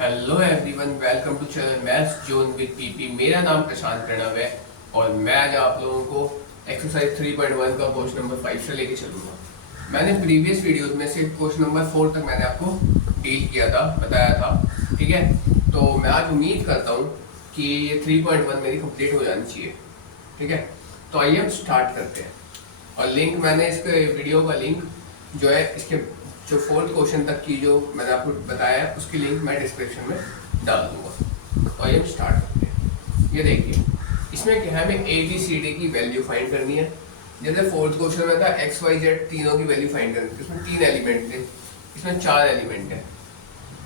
Hello everyone, welcome to channel maths zone with PP. मेरा नाम प्रशांत प्रणव है और मैं आज आप लोगों को एक्सरसाइज 3.1 का क्वेश्चन नंबर 5 से लेके चलूँगा। मैंने प्रीवियस वीडियोस में से क्वेश्चन नंबर 4 तक मैंने आपको डील किया था, बताया था, ठीक है। तो मैं आज उम्मीद करता हूँ कि ये 3.1 मेरी कंप्लीट हो जानी चाहिए, ठीक है। तो आइए हम स्टार्ट करते हैं। और लिंक मैंने इसके वीडियो का लिंक जो है इसके जो 4th क्वेश्चन तक की जो मैंने आपको बताया है उसकी लिंक मैं डिस्क्रिप्शन में डाल दूंगा। तो आइए स्टार्ट करते हैं। ये देखिए, इसमें क्या है, हमें ए बी सी डी की वैल्यू फाइंड करनी है। जैसे 4th क्वेश्चन में था एक्स वाई जेड तीनों की वैल्यू फाइंड करनी थी। इसमें 3 एलिमेंट थे, इसमें 4 एलिमेंट है,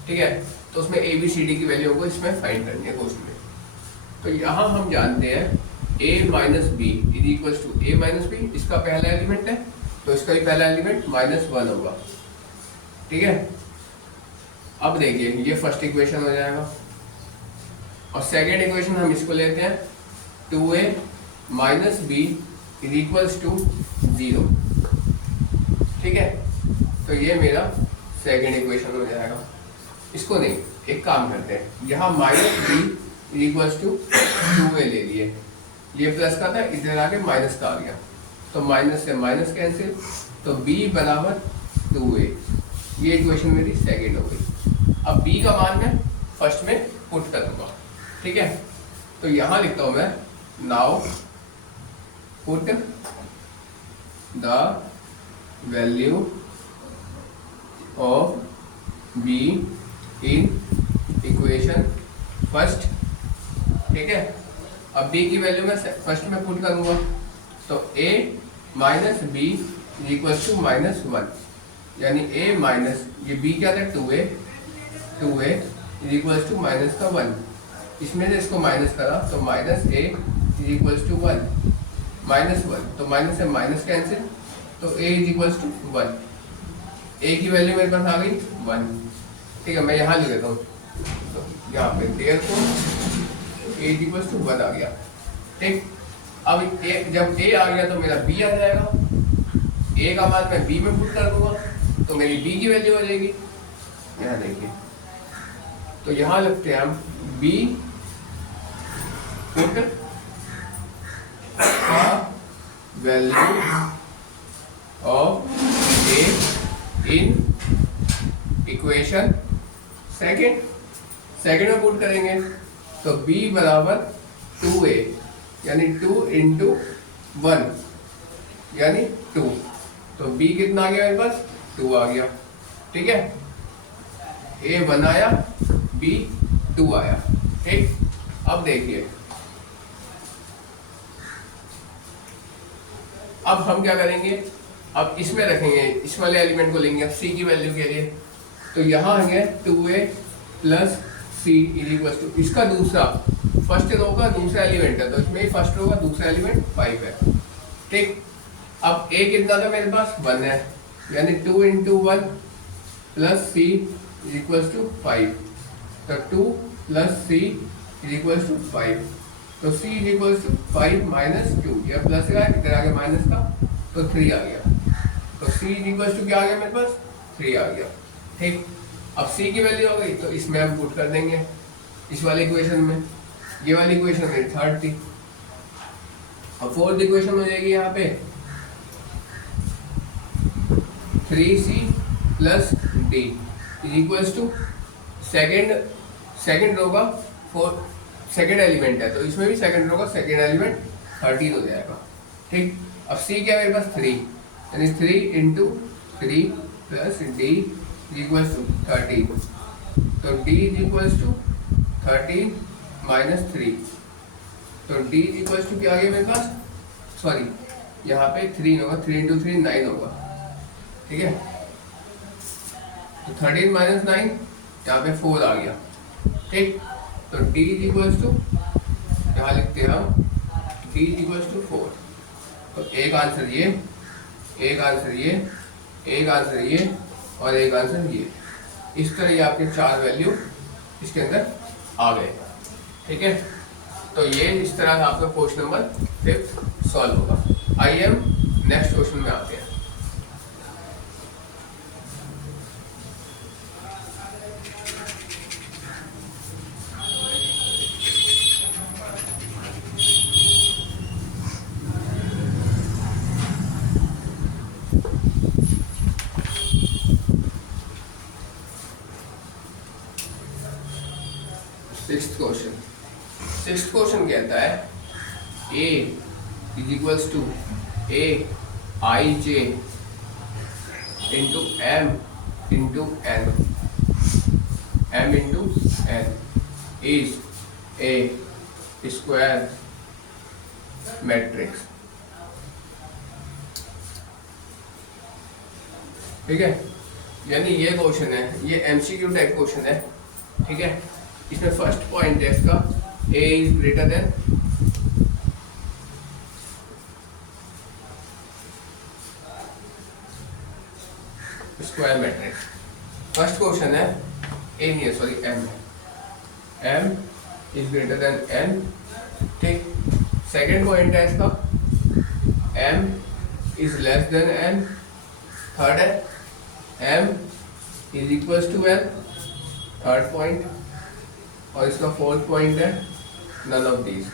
ठीक है। तो उसमें ए बी सी डी की वैल्यू को इसमें फाइंड करनी है क्वेश्चन में। तो यहाँ हम जानते हैं a minus b is equal to a minus b. इसका पहला एलिमेंट है तो इसका भी पहला एलिमेंट -1 होगा, ठीक है। अब देखिए, ये फर्स्ट इक्वेशन हो जाएगा और सेकेंड इक्वेशन हम इसको लेते हैं 2a minus b is equals to 0, ठीक है। तो ये मेरा सेकेंड इक्वेशन हो जाएगा। इसको नहीं, एक काम करते हैं, यहाँ minus b is equals to 2a ले लिए, ये प्लस का था, इधर आके माइनस का आ गया, तो माइनस से माइनस कैंसिल, तो b बराबर 2a। ये इक्वेशन मेरी सेकंड हो गई। अब b का मान मैं फर्स्ट में पुट करूंगा, ठीक है। तो यहां लिखता हूं मैं, now put the value of b in equation first, ठीक है। अब b की वैल्यू मैं फर्स्ट में पुट करूंगा, तो a minus b equal to -1, यानी a माइनस ये b क्या था 2a is equal to minus का 1। इसमें से इसको माइनस करा तो minus a is equal to 1, -1, तो माइनस से माइनस कैंसिल, तो a is equal to 1। a की वैल्यू मेरे पास आ गई 1, ठीक है। मैं यहाँ लिख देता हूँ, तो यहाँ पे therefore a is equal to 1 आ गया, ठीक। अब जब a आ गया तो मेरा b आ जाएगा, a का मान मैं b में पुट कर दूंगा तो मेरी b की वैल्यू हो जाएगी। यहाँ देखिए, तो यहाँ लिखते हैं हम b put value of a in equation second में पुट करेंगे, तो b बराबर 2a, यानी 2 इंटू 1 यानी 2, तो b कितना आ गया मेरे पास 2 आ गया, ठीक है। a 1 आया, b 2 आया, ठीक। अब देखिए, अब हम क्या करेंगे, अब इसमें रखेंगे, इस वाले एलिमेंट को लेंगे अब c की वैल्यू के लिए। तो यहाँ है 2a plus c is equal to, इसका दूसरा फर्स्ट रो का दूसरा एलिमेंट है, तो इसमें ही फर्स्ट रो का दूसरा एलिमेंट 5 है, ठीक। अब a कितना था मेरे पास 1 है, यानी 2 into 1 plus c is equal to 5, तो 2 plus c is equal to 5, तो c is equal to 5 minus 2, यह प्लस का इधर आ गया माइनस का, तो 3 आ गया, तो c इज इक्वल टू क्या आ गया मेरे पास 3 आ गया, ठीक। अब c की वैल्यू हो गई तो इसमें हम पुट कर देंगे इस वाले इक्वेशन में। ये वाली इक्वेशन मेरी थर्ड थी। अब फोर्थ इक्वेशन हो जाएगी यहाँ पे 3c plus d is equals to second row का सेकेंड एलिमेंट है, तो इसमें भी सेकेंड रो का सेकेंड एलिमेंट 13 हो जाएगा, ठीक। अब c क्या है मेरे पास 3, यानी 3 into 3 plus d is equals to 13, तो d is equals to 13 minus 3, तो d इज इक्वल्स टू क्या आ गया मेरे पास, सॉरी यहाँ पे 3 होगा, 3 इंटू 3 9 होगा, ठीक है। तो 13 माइनस 9 यहाँ पे 4 आ गया, ठीक। तो d इज इक्वल्स टू यहाँ लिखते हैं हम d इज इक्वल्स टू 4। तो एक आंसर ये, एक आंसर ये, एक आंसर ये और एक आंसर ये। इस तरह ये आपके 4 वैल्यू इसके अंदर आ गए, ठीक है। तो ये इस तरह का आपका क्वेश्चन नंबर 5 सॉल्व होगा। आइए हम नेक्स्ट क्वेश्चन में आते हैं। सिक्स्थ क्वेश्चन कहता है a is equals to a i j into m into n is a square matrix. ठीक है, यानी ये क्वेश्चन है, ये एमसीक्यू टाइप क्वेश्चन है। ठीक है, इसमें फर्स्ट पॉइंट है इसका a is greater than square matrix. First question है a नहीं है, सॉरी m है, m is greater than n। ठीक, सेकेंड पॉइंट है इसका m is less than n। Third है m is equals to n, third point. और इसका फोर्थ पॉइंट है नन ऑफ दीज।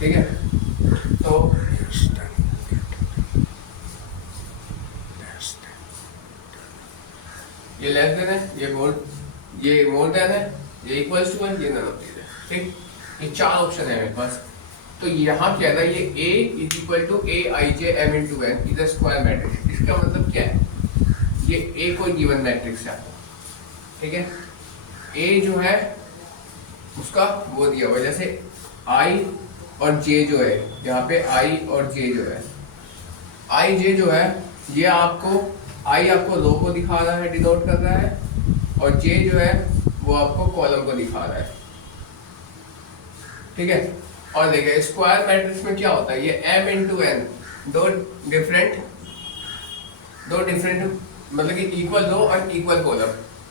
ठीक है, तो ये लेस देन है, ये मोर देन है, ये इक्वल्स टू है, ये नन ऑफ दीज है। ठीक, ये चार ऑप्शन है मेरे पास। तो यहाँ क्या है, ये a is equal to a i j m into n is a square matrix. इसका मतलब क्या है, ये a कोई गिवन मैट्रिक्स है। ठीक है, a जो है उसका वो दिया हुआ है, जैसे i और j जो है, यहाँ पे i और j जो है, i j जो है ये आपको i आपको रो को दिखा रहा है, डिनोट कर रहा है, और j जो है वो आपको कॉलम को दिखा रहा है। ठीक है, और देखिए स्क्वायर मैट्रिक्स में क्या होता है, ये m इंटू n दो डिफरेंट मतलब कि इक्वल रो और इक्वल कॉलम,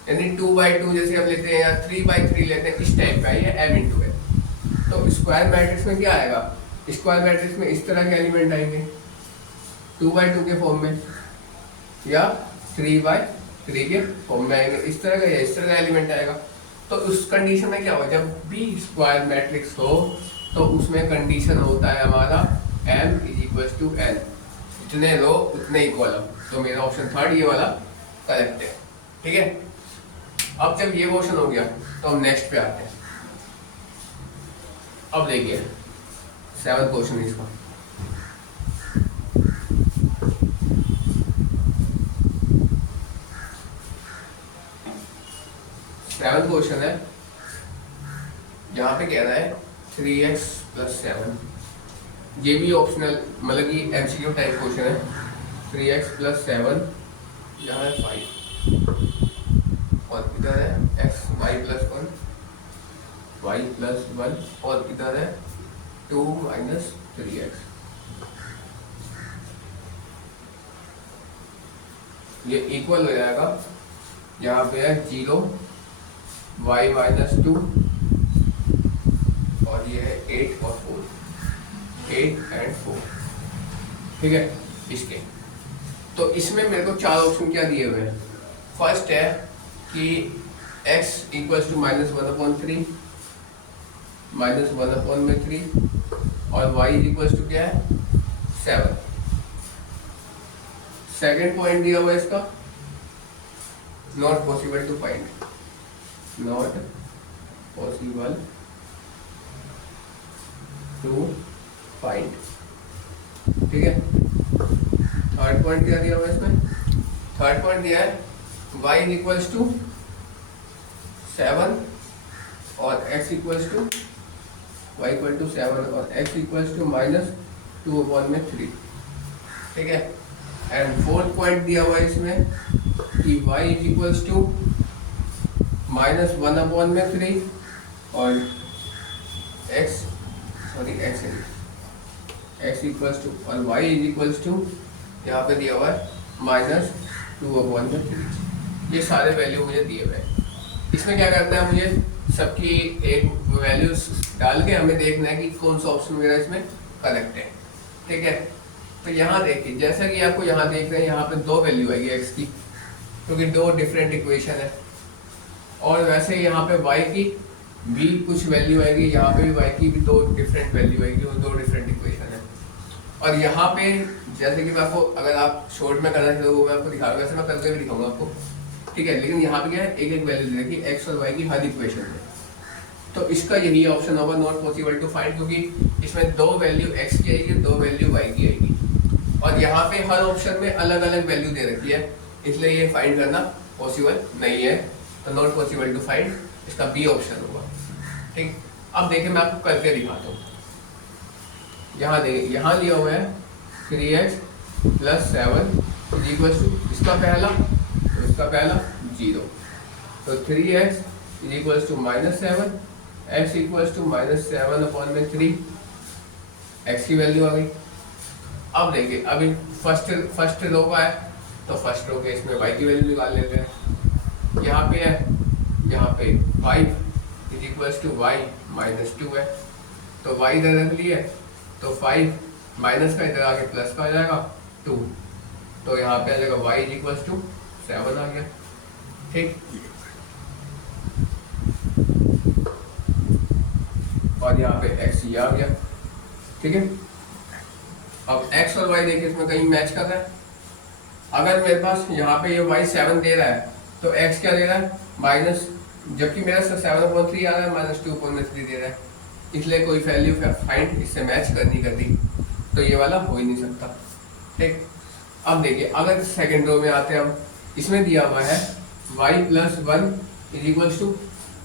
यानी 2/2 जैसे हम लेते हैं या 3/3 लेते हैं, इस टाइप का ये m इंटू n। तो स्क्वायर मैट्रिक्स में क्या आएगा, स्क्वायर मैट्रिक्स में इस तरह के एलिमेंट आएंगे 2/2 के फॉर्म में, या 3/3 के फॉर्म में आएंगे, इस तरह का या इस तरह का एलिमेंट आएगा। तो उस कंडीशन में क्या होगा, जब भी स्क्वायर मैट्रिक्स हो तो उसमें कंडीशन होता है हमारा m is equal to n, जितने रो उतने ही कॉलम। तो मेरा ऑप्शन थर्ड ये वाला करेक्ट है। ठीक है, अब जब ये क्वेश्चन हो गया तो हम नेक्स्ट पे आते हैं। अब देखिए 7th क्वेश्चन इसका, सेवंथ क्वेश्चन है, यहाँ पे कह रहा है 3x + 7। ये भी ऑप्शनल मतलब कि एमसीक्यू टाइप क्वेश्चन है। 3x + 7, यहाँ है 5 और इधर है x y + 1 y + 1 और इधर है 2 - 3x। ये इक्वल हो जाएगा, यहाँ पे है 0 y - 2 और ये है 8 और 4, 8 और 4। ठीक है, इसके तो इसमें मेरे को चार ऑप्शन क्या दिए हुए हैं। फर्स्ट है कि x = -1/3 -1/3 और y = क्या है 7। सेकेंड पॉइंट दिया हुआ है इसका not possible to find, not possible to find. ठीक है, थर्ड पॉइंट क्या दिया हुआ है इसमें, थर्ड पॉइंट दिया है y = 7 और x = y = 7 और x = -2/3। ठीक है, एंड फोर्थ पॉइंट दिया हुआ है इसमें कि y = -1/3 और x और y यहाँ पे दिया हुआ है -2/3। ये सारे वैल्यू मुझे दिए हुए हैं। इसमें क्या करना है, मुझे सबकी एक वैल्यूज डाल के हमें देखना है कि कौन सा ऑप्शन मेरा इसमें करेक्ट है। ठीक है, तो यहाँ देखिए जैसा कि आपको यहाँ देख रहे हैं, यहाँ पे 2 वैल्यू आएगी x की, क्योंकि 2 डिफरेंट इक्वेशन है। और वैसे यहाँ पे y की भी कुछ वैल्यू आएगी, यहाँ पे भी y की भी 2 डिफरेंट वैल्यू आएगी, वो 2 डिफरेंट इक्वेशन है। और यहाँ पे जैसे कि मैं आपको, अगर आप शॉर्ट में करना चाहते हो वो मैं आपको दिखाऊंगा, वैसे मैं करके भी दिखाऊंगा आपको। ठीक है, लेकिन यहाँ पे क्या है, एक एक वैल्यू दे रखी एक्स और वाई की हर इक्वेशन में। तो इसका यही ऑप्शन होगा नॉट पॉसिबल टू फाइंड, क्योंकि इसमें दो वैल्यू एक्स की आएगी, दो वैल्यू वाई की आएगी, और यहाँ पे हर ऑप्शन में अलग अलग वैल्यू दे रखी है, इसलिए ये फाइंड करना पॉसिबल नहीं है। तो नॉट पॉसिबल टू फाइंड इसका बी ऑप्शन होगा। ठीक, अब देखिए मैं आपको करके दिखाता हूँ। यहाँ देखिए, यहाँ लिया हुआ है 3x + 7 = इसका पहला तो इसका पहला 0, तो 3x = -7, x = -7/3, x की वैल्यू आ गई। अब देखिए, अभी फर्स्ट रो का है, तो फर्स्ट रो के इसमें y की वैल्यू निकाल लेते हैं। यहाँ पे है, यहाँ पे 5 = y - 2 है, तो y इधर रख लिए, तो 5 माइनस का इधर आके प्लस का आ जाएगा 2, तो यहाँ पे आ जाएगा y = 7 आ गया। ठीक, और यहाँ पे x ये आ गया। ठीक है, अब x और y देखिए इसमें कहीं मैच कर रहा है। अगर मेरे पास यहाँ पे ये y 7 दे रहा है, तो x क्या दे रहा है माइनस, जबकि मेरा 7/3 आ रहा है, -2/3 दे रहा है, इसलिए कोई वैल्यू फाइंड इससे मैच करनी तो ये वाला हो ही नहीं सकता। ठीक, अब देखिए अगर सेकंड रो में आते हैं हम, इसमें दिया हुआ है y + 1 =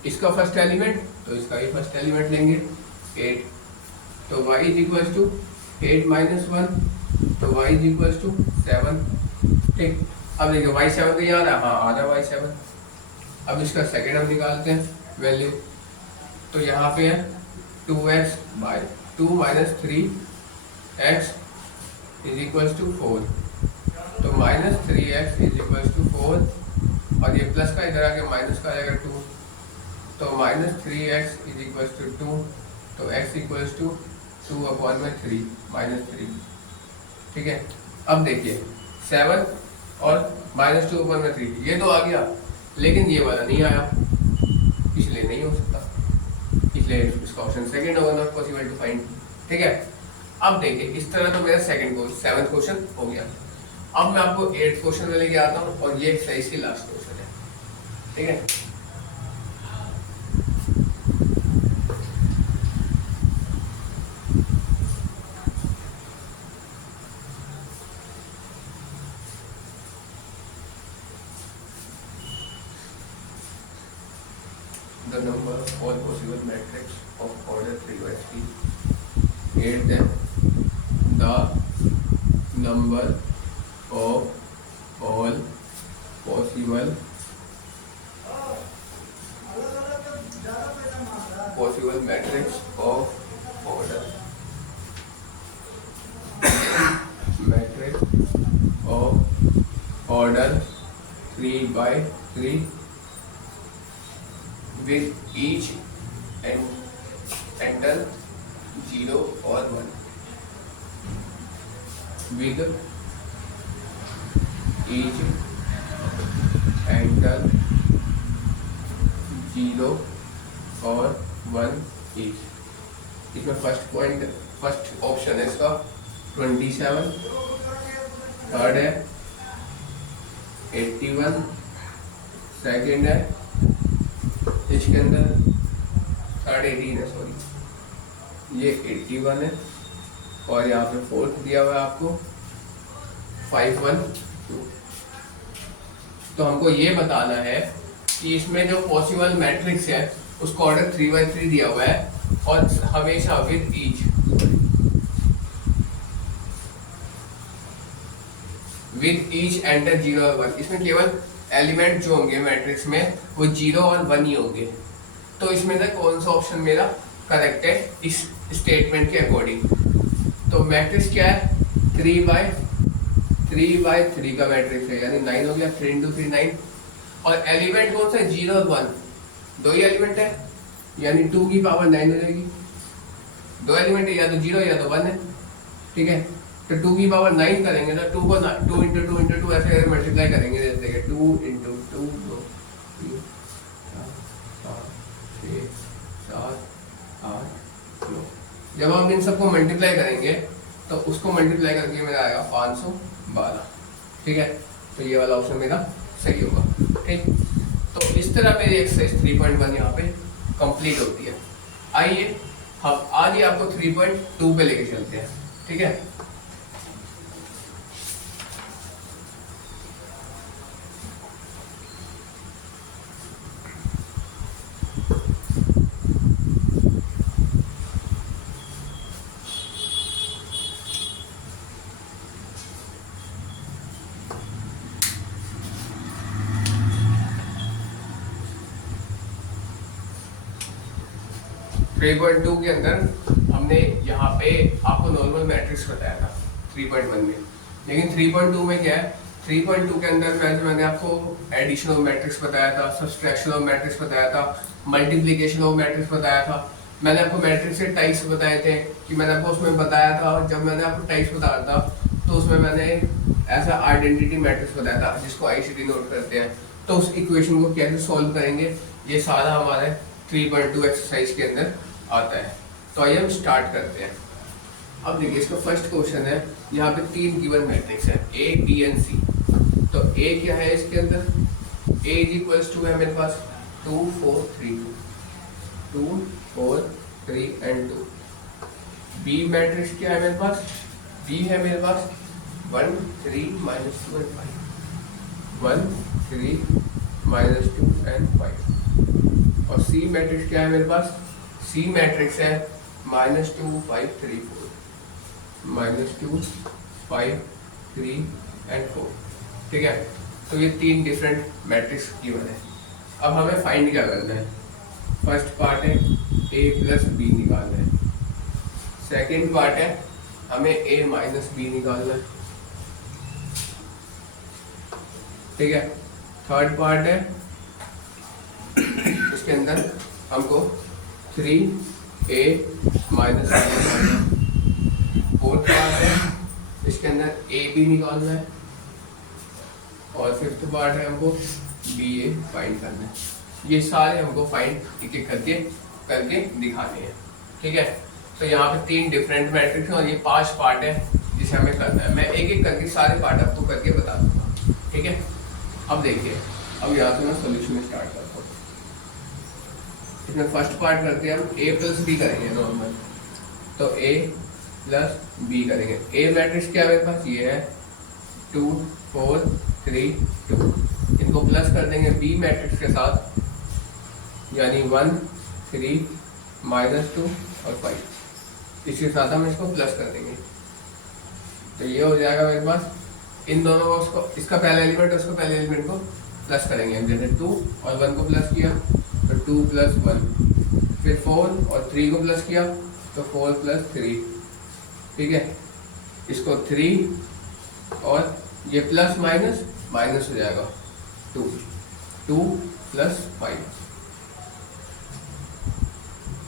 इसका फर्स्ट एलिमेंट, तो इसका भी फर्स्ट एलिमेंट लेंगे 8, तो y = 8 - 1, तो y = 7। ठीक, अब देखिए y 7 तो यहाँ आ रहा है, y 7। अब इसका सेकेंड हम निकालते हैं वैल्यू, तो यहाँ पे है 2x / 2 - 3x = 4, तो -3x = 4, और ये प्लस का इधर आके माइनस का आ जाएगा 2, तो -3x = 2, तो x = 2/3 -3। ठीक है, अब देखिए 7 और -2/3 ये तो आ गया, लेकिन ये वाला नहीं आया, इसलिए नहीं हो सकता, इसलिए इसका ऑप्शन सेकंड होगा, नॉट पॉसिबल टू फाइंड। ठीक है, अब देखिए इस तरह तो मेरा सेवंथ क्वेश्चन हो गया। अब मैं आपको 8th क्वेश्चन में लेके आता हूँ, और ये एक्सरसाइज की लास्ट क्वेश्चन है। ठीक है, the number of all possible matrix of order 3/3, 8 then the number of all possible matrix of order of order 3/3 with each enter 0 or 1, with each enter 0 और 1 each। इसमें फर्स्ट ऑप्शन है इसका 27, third है 81, second है इसके अंदर 18 है, sorry ये 81 है, और यहाँ पे फोर्थ दिया हुआ है आपको 512। तो हमको ये बताना है कि इसमें जो पॉसिबल मैट्रिक्स है उसको ऑर्डर 3/3 दिया हुआ है, और हमेशा विद ईच एंटर 0 और 1। इसमें केवल एलिमेंट जो होंगे मैट्रिक्स में वो 0 और 1 ही होंगे। तो इसमें से कौन सा ऑप्शन मेरा करेक्ट है इस स्टेटमेंट के अकॉर्डिंग? तो मैट्रिक्स क्या है 3/3 का मैट्रिक्स है, यानी 9 हो गया, 3 × 3 9। और एलिमेंट कौन सा है 0 और 1, दो ही एलिमेंट है, यानी 2 की पावर 9 हो जाएगी। दो एलिमेंट है, या तो 0 या तो 1 है। ठीक है, तो 2 की पावर 9 करेंगे ना, 2 को 2 × 2 × 2 ऐसे मल्टीप्लाई करेंगे, जैसे 2 × 2 2 3 4 6 7 8 9। जब हम इन सबको मल्टीप्लाई करेंगे तो उसको मल्टीप्लाई करके मेरा आएगा 512। ठीक है, तो ये वाला ऑप्शन मेरा सही होगा। ठीक, तो इस तरह मेरी एक्सरसाइज 3.1 यहाँ पे कंप्लीट होती है। आइए हम आज ही आपको 3.2 पे लेके चलते हैं। ठीक है, 3.2 के अंदर हमने यहाँ पे आपको नॉर्मल मैट्रिक्स बताया था 3.1 में, लेकिन 3.2 में क्या है, 3.2 के अंदर मैंने आपको एडिशन ऑफ मैट्रिक्स बताया था, सब्सट्रैक्शन ऑफ मैट्रिक्स बताया था, मल्टीप्लिकेशन ऑफ मैट्रिक्स बताया था। मैंने आपको मैट्रिक्स के टाइप्स बताए थे कि मैंने आपको उसमें बताया था, जब मैंने आपको टाइप्स बताया था तो उसमें मैंने ऐसा आइडेंटिटी मैट्रिक्स बताया था जिसको आईसीटी नोट करते हैं। तो उस इक्वेशन को कैसे सॉल्व करेंगे ये सारा हमारे 3.2 एक्सरसाइज के अंदर आता है। तो आइए हम स्टार्ट करते हैं। अब देखिए इसका फर्स्ट क्वेश्चन है, यहाँ पे 3 गिवन मैट्रिक्स है ए बी एंड सी। तो ए क्या है इसके अंदर, ए इज इक्वल्स टू है मेरे पास 2 4 3 2 4 3 एंड 2। बी मैट्रिक्स क्या है मेरे पास, बी है मेरे पास 1 3 -2 एंड 5 1 3 -2 एंड 5। और सी मैट्रिक्स क्या है मेरे पास, सी मैट्रिक्स है -2 5 3 4 -2 5 3 एंड 4। ठीक है, तो ये 3 डिफरेंट मैट्रिक्स गिवन है। अब हमें फाइंड क्या करना है, फर्स्ट पार्ट है a प्लस बी निकालना है, सेकेंड पार्ट है हमें a माइनस बी निकालना है। ठीक है, थर्ड पार्ट है इसके अंदर हमको 3a माइनस बी निकालना है। फोर्थ पार्ट है इसके अंदर a b निकालना है, और फिफ्थ पार्ट है हमको बी ए फाइंड करना है। ये सारे हमको फाइंड एक एक करके दिखाने हैं। ठीक है, तो यहाँ पे 3 डिफरेंट मैट्रिक्स हैं और ये 5 पार्ट है जिसे हमें करना है। मैं एक एक करके सारे पार्ट आपको करके बता दूंगा। ठीक है, अब देखिए, अब यहाँ से मैं सोल्यूशन स्टार्ट करता हूँ। इसमें फर्स्ट पार्ट करते हैं हम a प्लस बी करेंगे नॉर्मल, तो a प्लस बी करेंगे। a मैट्रिक्स क्या है मेरे पास, ये है 2 4 3 2। इनको प्लस कर देंगे b मैट्रिक्स के साथ, यानी 1 3 -2 और 5। इसके साथ हम इसको प्लस कर देंगे, तो ये हो जाएगा मेरे पास। इन दोनों को उसको, इसका पहला एलिमेंट उसको पहले एलिमेंट को प्लस करेंगे हम, जैसे 2 और 1 को प्लस किया तो 2 + 1, फिर 4 और 3 को प्लस किया तो 4 + 3। ठीक है, इसको 3 और ये प्लस माइनस माइनस हो जाएगा 2 + 5।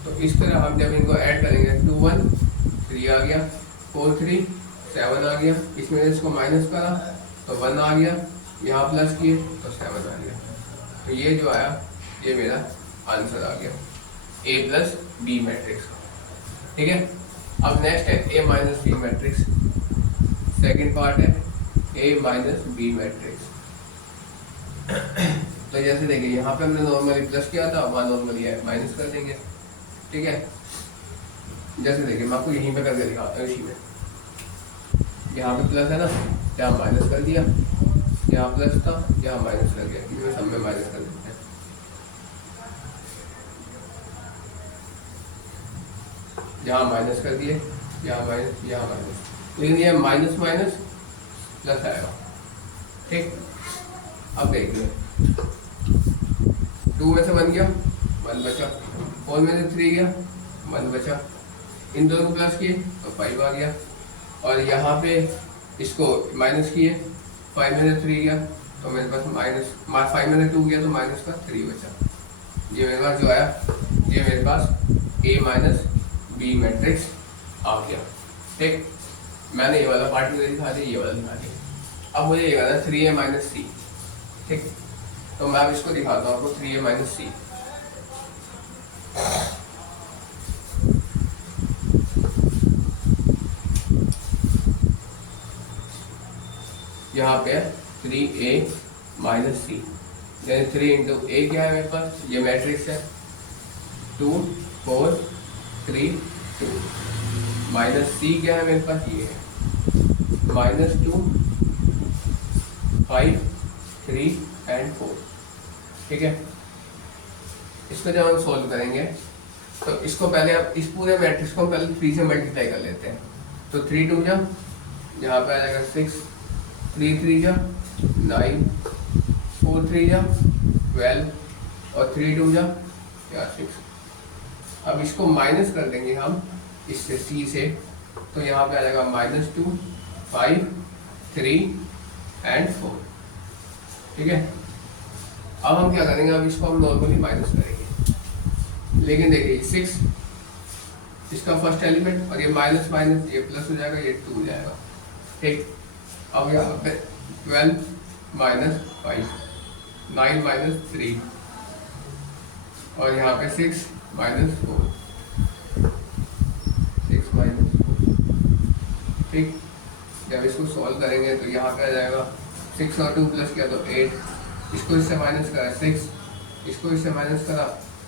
तो इस तरह हम जब इनको ऐड करेंगे 2 1 3 आ गया, 4 3 7 आ गया, इसमें इसको माइनस करा तो 1 आ गया, यहाँ प्लस किए तो 7 आ गया। तो ये जो आया ये मेरा आंसर आ गया a प्लस बी मैट्रिक्स। ठीक है, अब नेक्स्ट है a minus B matrix. Second part है a माइनस बी मैट्रिक्स। तो जैसे देखिए यहाँ पे हमने नॉर्मली प्लस किया था, वहाँ नॉर्मली माइनस कर देंगे। ठीक है, जैसे देखिए मैं आपको यहीं पे करके दिखाता हूँ। इसी में यहाँ पे प्लस है ना, यहाँ माइनस कर दिया, यहाँ प्लस था यहाँ माइनस कर दिया, इनमें सब में माइनस कर देते हैं। यहाँ माइनस कर दिए, यहाँ माइनस, यहाँ माइनस, लेकिन ये माइनस माइनस प्लस आएगा। ठीक, अब देखिए 2 में से 1 गया, 1 बचा, 4 में से 3 गया, 1 बचा, इन दोनों को प्लस किए तो 5 आ गया, और यहाँ पे इसको माइनस किए, 5 में से 3 गया तो मेरे पास माइनस, 5 में से 2 गया तो माइनस का 3 बचा। ये मेरे पास जो आया ये मेरे पास a माइनस बी मैट्रिक्स आ गया। ठीक, मैंने ये वाला पार्ट मुझे दिखा दिया, ये वाला दिखा दिया। अब मुझे ये कहना है 3a माइनस सी। ठीक, तो मैं अब इसको दिखाता हूँ आपको 3a माइनस सी। यहाँ पे 3a माइनस सी, यानी 3 इंटू ए क्या है मेरे पास, ये मैट्रिक्स है 2 4 3 2, माइनस सी क्या है मेरे पास, ये है -2 5 3 एंड 4। ठीक है, इसको जब हम सॉल्व करेंगे तो इसको पहले आप इस पूरे मैट्रिक्स को पहले 3 से मल्टीप्लाई कर लेते हैं। तो 3 2 जा, यहाँ पे आ जाएगा 6, 3 3 जा 9, 4 3 जा 12 और 3 2 जा या 6। अब इसको माइनस कर देंगे हम इससे सी से, तो यहाँ पे आ जाएगा -2 5 3 एंड 4। ठीक है, अब हम क्या करेंगे, अब इसको हम नॉर्मली माइनस करेंगे, लेकिन देखिए 6 इसका फर्स्ट एलिमेंट और ये माइनस माइनस ये प्लस हो जाएगा, ये 2 हो जाएगा। ठीक, अब यहाँ पे 12 माइनस 5 9 माइनस 3 और यहाँ पे 6 माइनस 4 6 माइनस 4। ठीक, जब इसको सॉल्व करेंगे तो यहाँ पे आ जाएगा 6 और 2 प्लस किया तो 8, इसको इससे माइनस करा 6, इसको इससे माइनस करा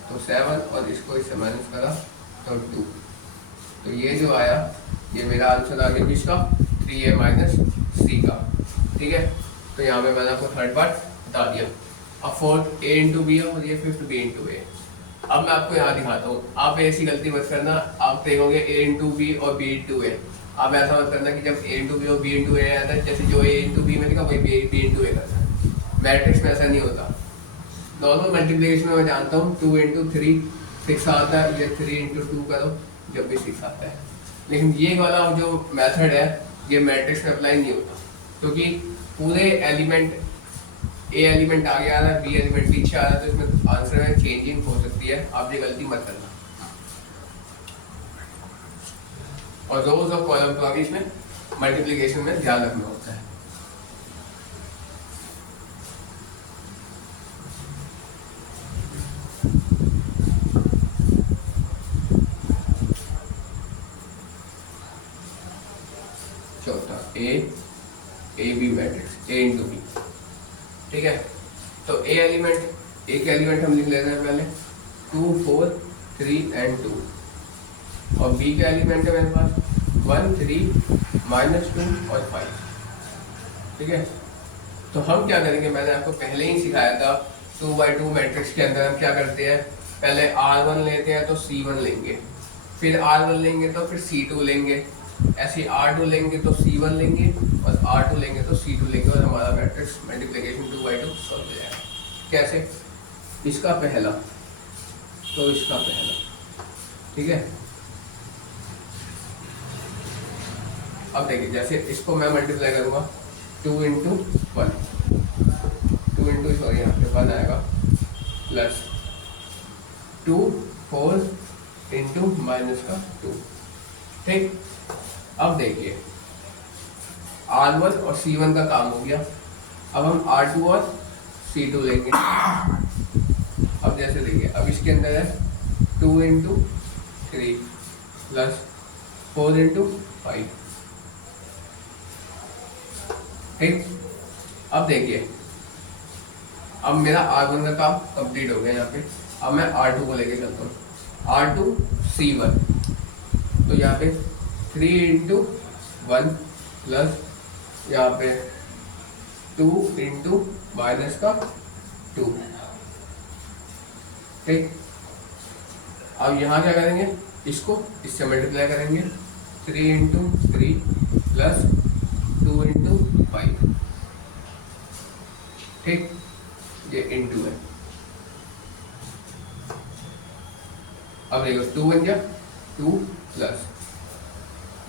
तो 7 और इसको इससे माइनस करा तो 2। तो ये जो आया ये मेरा आंसर आ गया किसका, 3a माइनस सी का। ठीक है, तो यहाँ पे मैंने आपको थर्ड पार्ट बता दिया। अब फोर्थ a इंटू बी और ये फिफ्थ b इंटू ए। अब मैं आपको यहाँ दिखाता हूँ, आप ऐसी गलती मत करना, आप देखोगे a इंटू बी और b इंटू ए। आप ऐसा मत करना कि जब a इंटू बी और b इंटू ए आता है, जैसे जो a इंटू बी में लिखा वही b इंटू ए करता है। मैट्रिक्स में ऐसा नहीं होता। नॉर्मल मल्टीप्लिकेशन में मैं जानता हूँ 2 इंटू 3 6 आता है, ये 3 इंटू 2 करो जब भी 6 आता है। लेकिन ये वाला जो मेथड है ये मैट्रिक्स में अप्लाई नहीं होता, क्योंकि पूरे एलिमेंट ए एलिमेंट आगे आ रहा है, बी एलिमेंट पीछे आ रहा है, तो इसमें आंसर में चेंजिंग हो सकती है। आप ये गलती मत करना। और रोज और कॉलम का भी इसमें मल्टीप्लिकेशन में ध्यान रखना होता है। चौथा A B matrix A into B. ठीक है, तो ए एलिमेंट एक एलिमेंट हम लिख लेते हैं पहले 2 4 3 एंड 2 और बी का एलिमेंट है मेरे पास 1 3 -2 और 5। ठीक है, तो हम क्या करेंगे, मैंने आपको पहले ही सिखाया था 2x2 मैट्रिक्स के अंदर हम क्या करते हैं, पहले R1 लेते हैं तो C1 लेंगे, फिर R1 लेंगे तो फिर C2 लेंगे, ऐसे R2 लेंगे तो C1 लेंगे और R2 लेंगे तो C2 लेंगे और हमारा मैट्रिक्स मल्टीप्लिकेशन 2x2 सॉल्व हो जाएगा। कैसे, इसका पहला तो इसका पहला। ठीक है, अब देखिए जैसे इसको मैं मल्टीप्लाई करूँगा 2 इंटू 1 2 इंटू सॉरी यहाँ पे 1 आएगा प्लस 2 4 इंटू माइनस का 2। ठीक, अब देखिए R1 और C1 का काम हो गया। अब हम R2 और C2 लेंगे। अब जैसे देखिए, अब इसके अंदर है 2 इंटू 3 प्लस 4 इंटू 5। ठीक, अब देखिए अब मेरा R1 का काम कंप्लीट हो गया यहाँ पे। अब मैं R2 को लेके चलता हूँ, R2 C1, तो यहाँ पे 3 इंटू 1 प्लस यहाँ पे 2 इंटू माइनस का 2। ठीक, अब यहाँ क्या करेंगे, इसको इससे मल्टीप्लाई करेंगे 3 इंटू 3 प्लस 2 इंटू 5। ठीक, ये इंटू है। अब देखो 2 बन गया 2 प्लस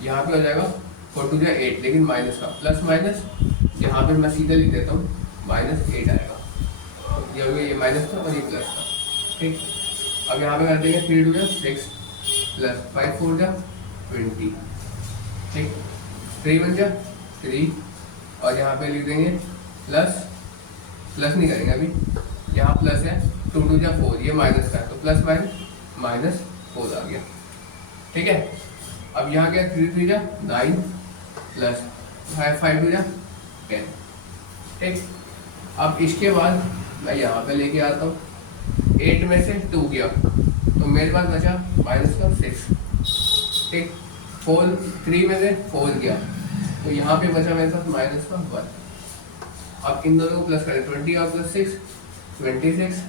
यहाँ पे हो जाएगा 4 2 8, लेकिन माइनस का प्लस माइनस यहाँ पे मैं सीधा लिख देता हूँ -8 आएगा। ये माइनस था और ये प्लस था। ठीक, अब यहाँ पे कर देंगे 3 2 6 प्लस 5 4 20। ठीक, 3 बन गया 3 और यहाँ पे लिख देंगे प्लस नहीं करेंगे अभी, यहाँ प्लस है 2 2 4, ये माइनस का है तो प्लस माइनस 4 आ गया। ठीक है, अब यहाँ क्या 3 3 9 प्लस 5 2 10। ठीक, अब इसके बाद मैं यहाँ पे लेके आता हूँ, 8 में से 2 गया तो मेरे पास बचा माइनस का 6, ठीक। 3 में से 4 गया तो यहाँ पे बचा मेरे पास माइनस का 1। अब इन दोनों को प्लस करें, 20 और प्लस 6 26,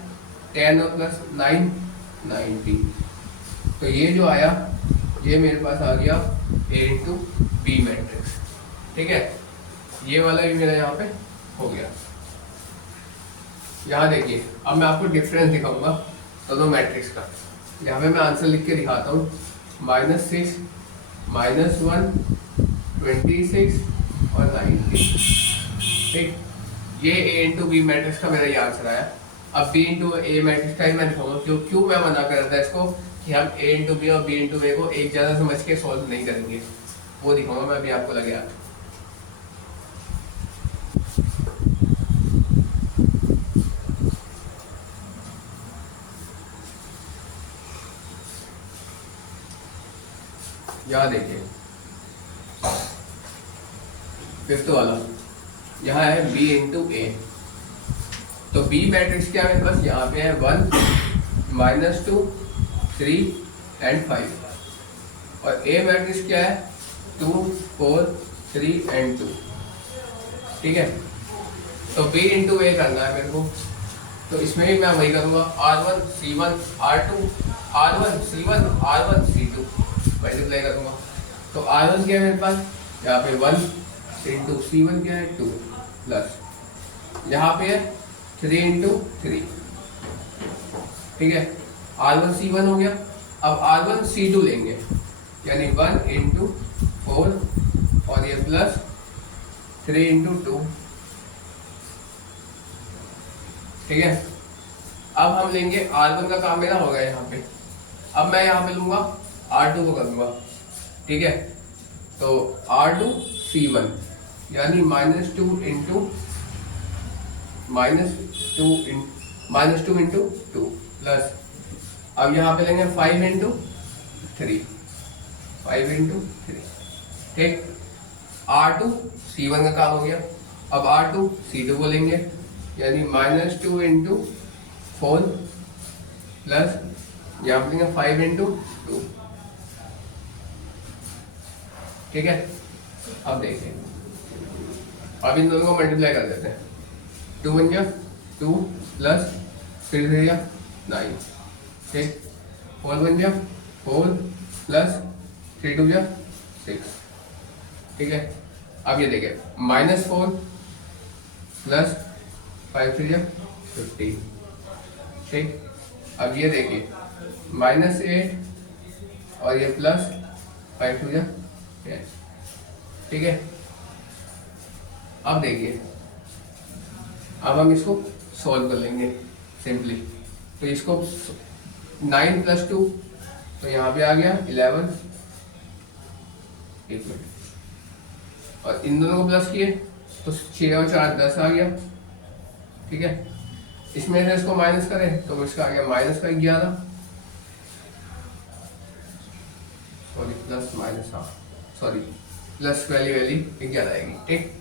10 और प्लस 9 19। तो ये जो आया ये मेरे पास आ गया A इंटू बी मैट्रिक्स, ठीक है। ये वाला भी मेरा यहाँ पे हो गया। यहाँ देखिए, अब मैं आपको डिफरेंस दिखाऊंगा दोनों मैट्रिक्स का। यहाँ पे मैं आंसर लिख के दिखाता हूँ, -6 -1 26 और 19, ठीक। ये A इंटू बी मैट्रिक्स का मेरा ये आंसर आया। अब B इंटू ए मैट्रिक्स का ही मैं दिखाऊंगा, क्यों मैं मना कर रहा था इसको कि हम A इंटू बी और B इंटू ए को एक ज़्यादा समझ के सॉल्व नहीं करेंगे, वो दिखाऊंगा मैं अभी आपको लगे आता। यहाँ देखिए फिफ्थ वाला, यहाँ है B इंटू ए। तो B मैट्रिक्स क्या है, बस यहाँ पे है 1 -2 3 एंड 5, और A मैट्रिक्स क्या है 2 4 3 एंड 2, ठीक है। तो B इंटू ए करना है मेरे को, तो इसमें भी मैं वही करूँगा, R1 C1 R2 R1 C1 R1 C2 multiply करूँगा। तो R1 क्या है मेरे पास यहाँ पे 1 इंटू C1 क्या है 2 प्लस यहाँ पे है 3 इंटू 3, ठीक है। R1 C1 हो गया। अब R1 C2 लेंगे, यानी 1 इंटू 4 और ये प्लस 3 इंटू 2, ठीक है। अब हम लेंगे R1 का काम मेरा हो गया यहाँ पे। अब मैं यहाँ पे लूँगा R2 को करूँगा, ठीक है। तो R2 C1 यानी -2 इंटू -2 प्लस, अब यहाँ पे लेंगे 5 इंटू 3 ठीक। R2 C1 का काम हो गया। अब R2 C2 को लेंगे, यानी -2 इंटू 4 प्लस यहाँ पे लेंगे 5 इंटू 2, ठीक है। अब देखिए, अब इन दोनों को मल्टीप्लाई कर देते हैं, 2 बन गया 2 प्लस 3 3 9, ठीक। 4 बन गया 4 प्लस 3 2 6, ठीक है। अब ये देखिए -4 प्लस 5 3 15, ठीक। अब ये देखिए -8 और ये प्लस 5 2 10, ठीक है। अब देखिए, अब हम इसको सॉल्व कर लेंगे सिंपली। तो इसको 9 प्लस 2, तो यहाँ पे आ गया 11, एक मिनट, और इन दोनों को प्लस किए तो 6 और 4 10 आ गया, ठीक है। इसमें से इसको माइनस करें तो इसका आ गया -11, सॉरी प्लस माइनस, हाँ सॉरी प्लस वैल्यू 11 आएगी, ठीक।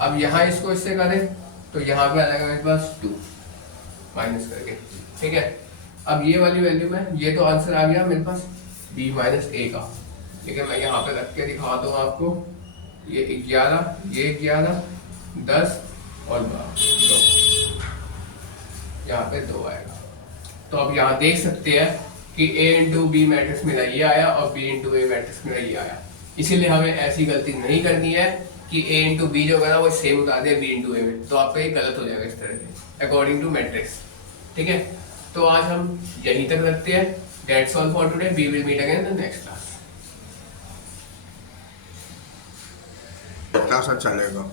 अब यहाँ इसको इससे करें तो यहाँ पे आ जाएगा मेरे पास 2 माइनस करके, ठीक है। अब ये वाली वैल्यू में, ये तो आंसर आ गया मेरे पास b माइनस ए का, ठीक है। मैं यहाँ पे रख के दिखाता हूँ आपको, ये 11 ये 11 10 और 2, यहाँ पे 2 आएगा। तो अब यहाँ देख सकते हैं कि A इंटू बी मैट्रिक्स मेरा ये आया और B इंटू ए मैट्रिक्स मेरा ये आया। इसीलिए हमें ऐसी गलती नहीं करनी है कि A इंटू बी जो करा वो सेम उतार दे B इंटू ए में, तो आपका ये गलत हो जाएगा इस तरह से अकॉर्डिंग टू मैट्रिक्स, ठीक है। तो आज हम यहीं तक रखते हैं। That's all for today, we will meet again in the next class. Class अच्छा चलेगा।